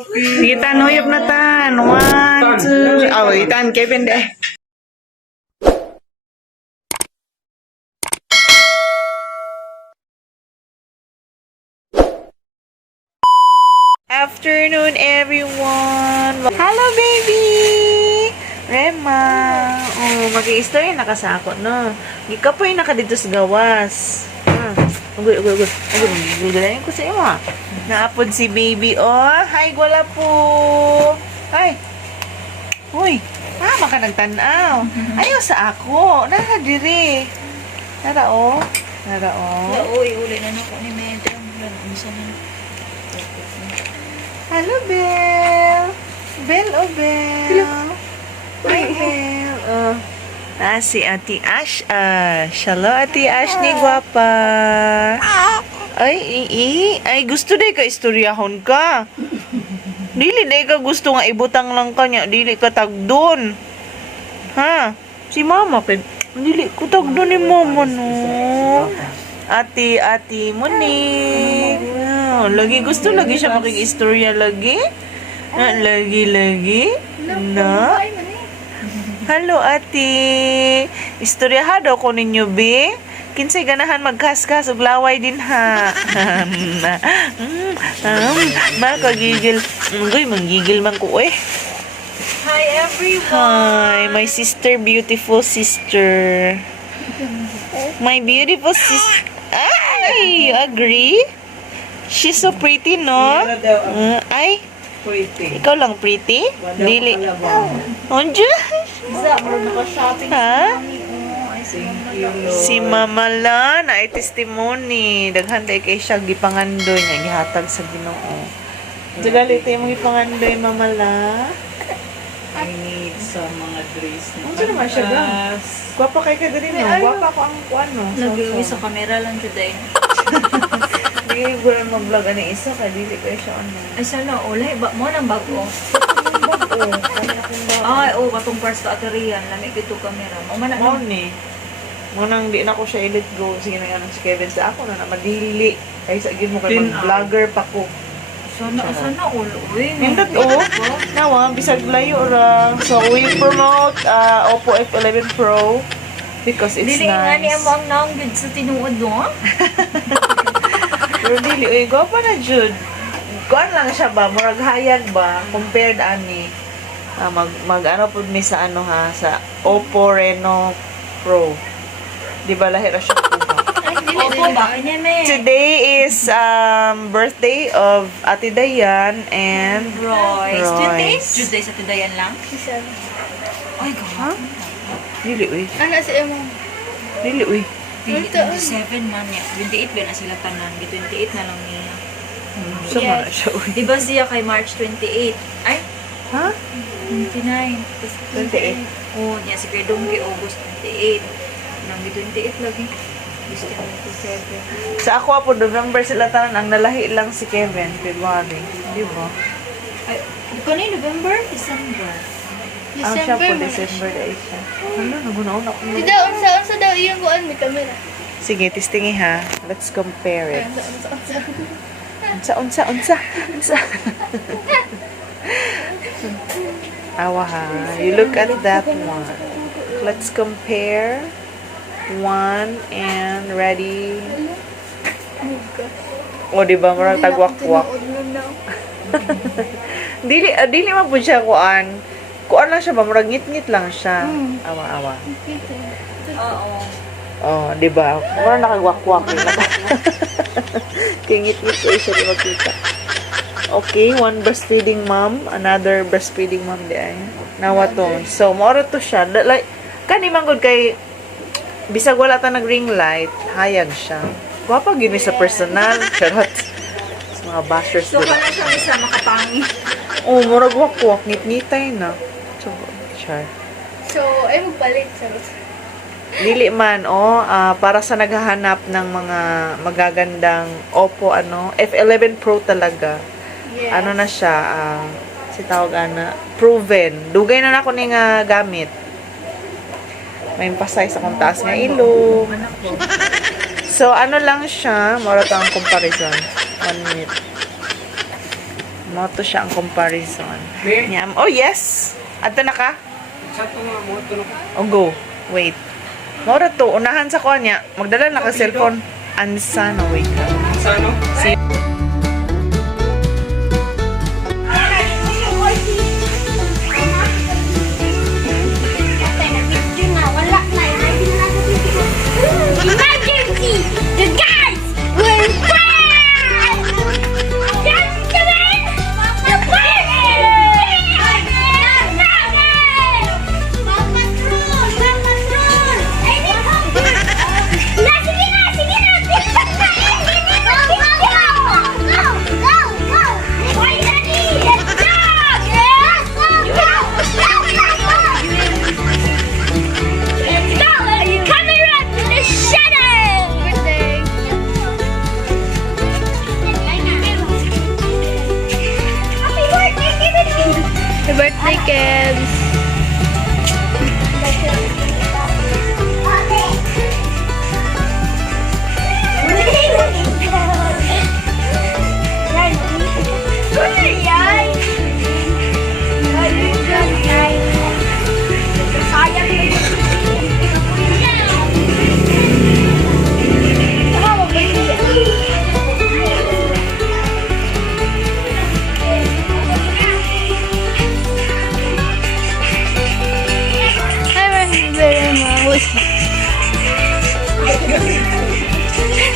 Sige, tan, huyop na tan. 1, 2, oh, itan, Kevin deh. Afternoon, everyone. Hello, baby. Rema. Oh, mag-i-story na kasako, no? Ika po yung nakadito sa gawas. Ugoy. Gulgulayin ko sa iyo, ha? Naapod si baby, oh. Hi, gwala po. Hi. Uy, maka nagtanaw. Ayaw sa ako. Nara diri. Nara, oh. Uy, uli na ako ni Medyo. Hello, Belle. Belle, oh, Belle. Hi, Belle. Si Ate Ash. Hello, Ate Ash ni Guwapa. Ay, gusto day ka istoryahon ka. Dili day ka gusto nga ibutang lang kanya. Dili ka tagdon. Ha? Si mama, dili ko tagdon ni mama, no. Ate Monique. Lagi gusto lagi siya makikistorya lagi. Lagi. Na. Hello, ate. Istorya daw ko ninyo, be. Kinsay ganahan magkaskas ug laway din ha. Makagigil. Manggigil man ko eh. Hi, everyone. Hi, my sister, beautiful sister. My beautiful sister. Ay, you agree? She's so pretty, no? Ay, Pretty. ikaw lang pretty? Dili. Ondiyo? Naka-shopping Ha? Thank you, Lord. Si Mama La na ay testimony. Daghan day kay siya gipangandoy nga gihatag sa Ginoo. Dili tayo mo gipangandoy, Mama La. I need some mga dress na Ano naman siya ba? pangkas. Gwapa kay ka diri, no? Gwapa ko ang kuano. Nag-uwi sa camera lang today. Hindi ko lang mag-vlog ani isa kay dili kay siya ano. Ay, sana, ulay. Mo nang bago. Oo, kaya akong ba. Ay, katong parts ka aterian. Lamig ito camera. Mo ni. Mo nang di na ko siya i-let go. Sige na nga si Kevin sa ako na madili. Kay sa gid mo kay mag-vlogger pa ko. Sana, uloy. Nindot nawa bisag layo ra. So we promote Oppo F11 Pro because it's Dili nga niya nice. mo ang naanggid sa tinuod, no? Pero dili uy go pa na jud. Kuan lang siya ba murag hayag ba compared ani mag ano pud mi sa ano ha sa Oppo Reno Pro. Di ba lahi ra siya kuha. Opo, bakit niya, me? Today is birthday of Ate Dayan and Royce. 28? Royce. Tuesday sa Tudayan lang? Ay, God. Dili uy. Ano si Emong? Dili uy. 27 man niya. 28 ba na sila tanan? 28 na lang niya. Sama na siya uy. Diba siya kay March 28? Ay, Ha? 29. 28. Oo, niya si Kuya Dong kay August 28. Nang 28 lagi. Gusto niya 27. Sa ako po, November sila tanan, ang nalahi lang si Kevin, February. Di ba? Ay, kano yung November? December. Ang siya po, December. December dahil siya. Ano, nagunaon ako. Hindi, unsa daw iyong kuan may camera. Sige, testingi ha. Let's compare it. Unsa. Unsa. Awa ha. You look at that one. Let's compare. One and ready. O, di ba? Murang tagwak-wak. Dili man po siya kuan. Kuan lang siya ba? Murang ngit-ngit lang siya. Awa-awa. Oo. Oh, di ba? Murang nakagwak-wak. Kaya ngit-ngit ko siya di makita. Okay, one breastfeeding mom, another breastfeeding mom di ay. Nawa to. So, moro to siya. Like, kani man gud kay bisag wala ta nag ring light, hayag siya. Wapa gyud sa personal. Charot. Sa mga bashers So, dito. kano siyang isa makapangi? Oh, murag wak-wak, ngit-ngitay na. Char. So, ay magpalit sa Dili man, para sa naghahanap ng mga magagandang Oppo, F11 Pro talaga. Yes. Ano na siya, si tawag ana, proven. Dugay na ako ni nga gamit. May pasay sa kung taas nga ilong. So, ano lang siya, mara ang comparison. 1 minute. Moto siya ang comparison. Be? Yam. Oh, yes! Ato na ka? Sa ito mga moto na ko. Oh, go. Wait. Mora to. Unahan sa kuha niya. Magdala na ka cellphone. Ansa na. Wait lang. Sa ano? Emergency! The guys will fire! Gentlemen, the fire! Mama Patrol! I need help! Sige na! Go! Why, Daddy? Let's go! Go! Let's go! Camera to the shadow! Birthday. Happy birthday, Timothy! Happy birthday, Kebs.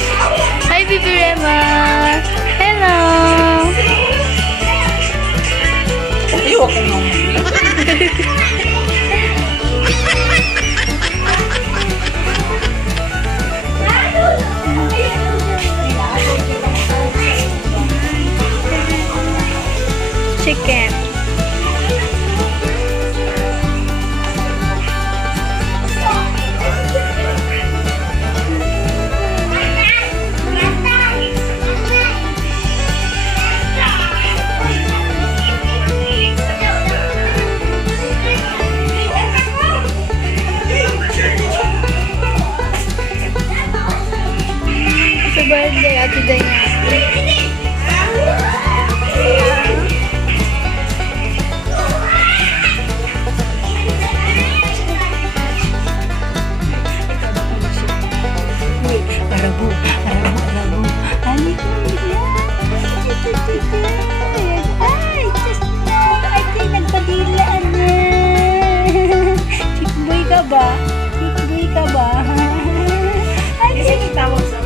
Hi, Hi, Bibi Rema. Hello. Ayaw ako nga. Chicken. Happy birthday, Ate Diana. Ay, just ay, kay nagpadilaan na. Chickboy ka ba? Chickboy ka ba? Ay, sige, tawag sa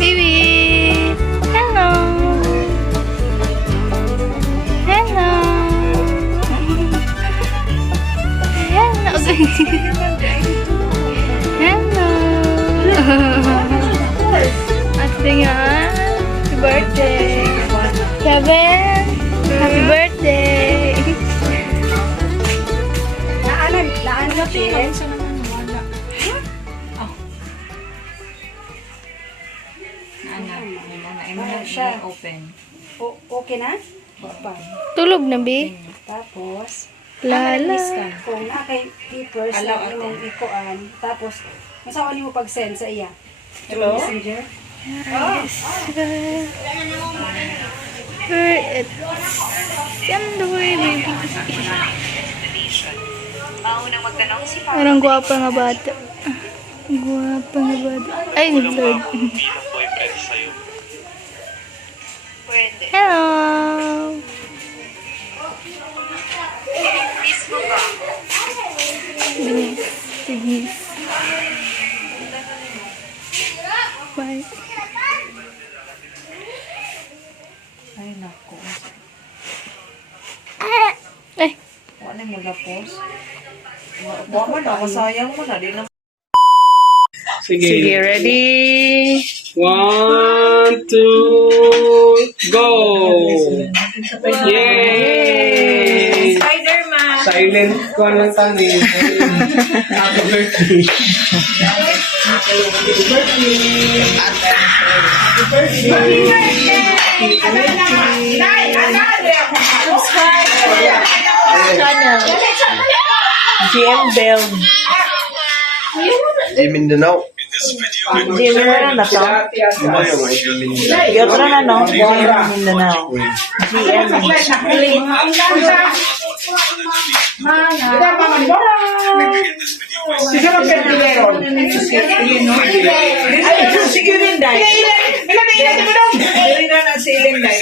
Baby. Hello. Hello. Hello. Hello. Ate nga. Happy birthday. Kevin. Happy birthday. Open. Okay na? Tulog na, B. Tapos, Lala. kung na kay papers na imong ikuan, tapos, masawali mo pag-send sa iya. Hello? Messenger? Send the way, baby. Parang gwapa nga bata. Gwapa nga bata. Ay, Lord. Hello. Sige. Bye. Ay, naku. Ay. Wala mo na post. Wala mo na. Sayang mo na. Di na. Sige, ready? 1, 2, go! Yay! Spider-Man! Silent ko lang tayo. Happy birthday. Channel. GM Bell. Di Mindanao. GM Mindanao na to. Yotro na no? GM Mindanao. GM. Sige rin, Day. Sige rin na si Iling, Day.